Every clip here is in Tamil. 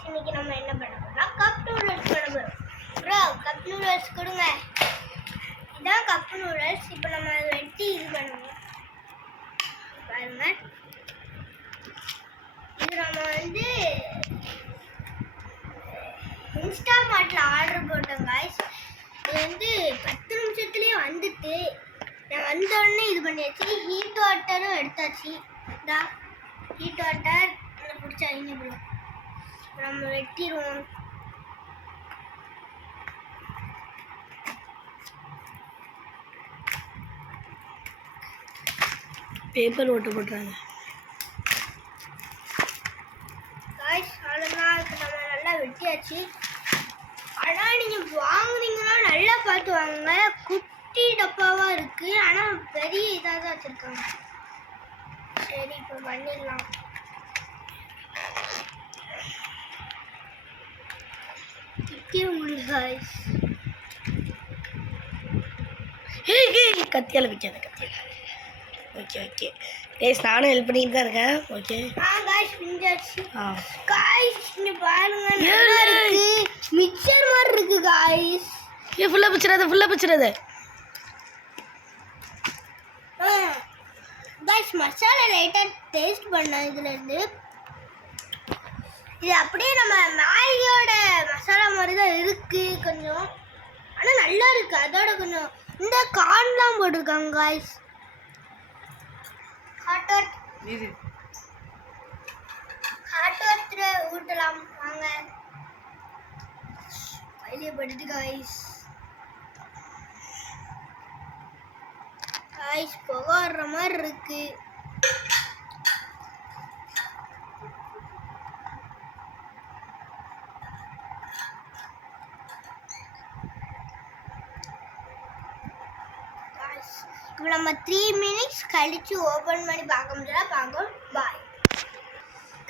गाइस இன்னைக்கு நம்ம என்ன பண்ண போறோம்னா கப் நூடுல்ஸ் பண்ண போறோம். bro கப் நூடுல்ஸ் கொடுங்க. இதான் கப் நூடுல்ஸ். இப்போ நம்ம அதை வெட்டி இது பண்ணுவோம். பாருங்க. இது நம்ம வந்து இன்ஸ்டாமார்ட்ல ஆர்டர் போட்டோம் गाइस. இது வந்து 10 நிமிஷத்துலயே வந்துட்டு நான் வந்த உடனே இது பண்ணியாச்சு. ஹீட் வாட்டரும் எடுத்தாச்சு. இதா ஹீட் வாட்டர் எனக்கு பிடிச்சாங்க ப்ரோ. நம்ம வெட்டிடுவோம். பேப்பர் ஓட்டு போட்டுறாங்க காய்ஸ். அவ்வளோதான். இப்போ நம்ம நல்லா வெட்டியாச்சு. ஆனால் நீங்கள் வாங்குனீங்கன்னா நல்லா பார்த்து வாங்குங்க. குட்டி டப்பாவாக இருக்குது, ஆனால் பெரிய இதாக தான் வச்சுருக்காங்க. சரி இப்போ பண்ணிடலாம். गाइस கத்தியால வைக்காத கத்தியால. ஓகே ஓகே டேஸ் நானும் ஹெல்ப் பண்ணிட்டு தான் இருக்கேன். Okay guys பிஞ்சாச்சு. गाइस நீ பாருங்க நல்லா இருக்கு. மிக்சர் மாதிரி இருக்கு गाइस. ஏ ஃபுல்லா பிச்சிராத. गाइस மசாலா லைட்டா டேஸ்ட் பண்ண இதுல இருந்து இது அப்படியே நம்ம மேகியோட மசாலா மாதிரி தான் இருக்கு கொஞ்சம். ஆனால் நல்லா இருக்கு. அதோட கொஞ்சம் இந்த கார்ன்லாம் போட்டிருக்காங்க गाइस. ஹாட் வாட்டர் ஊற்றலாம் வாங்க. கையிலே படுது गाइस. புகை வர்ற மாதிரி இருக்கு. இப்போ நம்ம 3 மினிட்ஸ் கழிச்சு ஓப்பன் பண்ணி பார்க்க முடியல. பார்க்கலாம். பாய்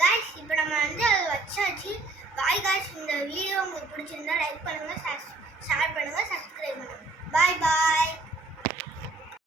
गाइस. இப்போ நம்ம வந்து அதை வச்சாச்சு. பாய் गाइस. இந்த வீடியோ உங்களுக்கு பிடிச்சிருந்தா லைக் பண்ணுங்கள், ஷேர் பண்ணுங்கள், சப்ஸ்கிரைப் பண்ணுங்கள். பாய்.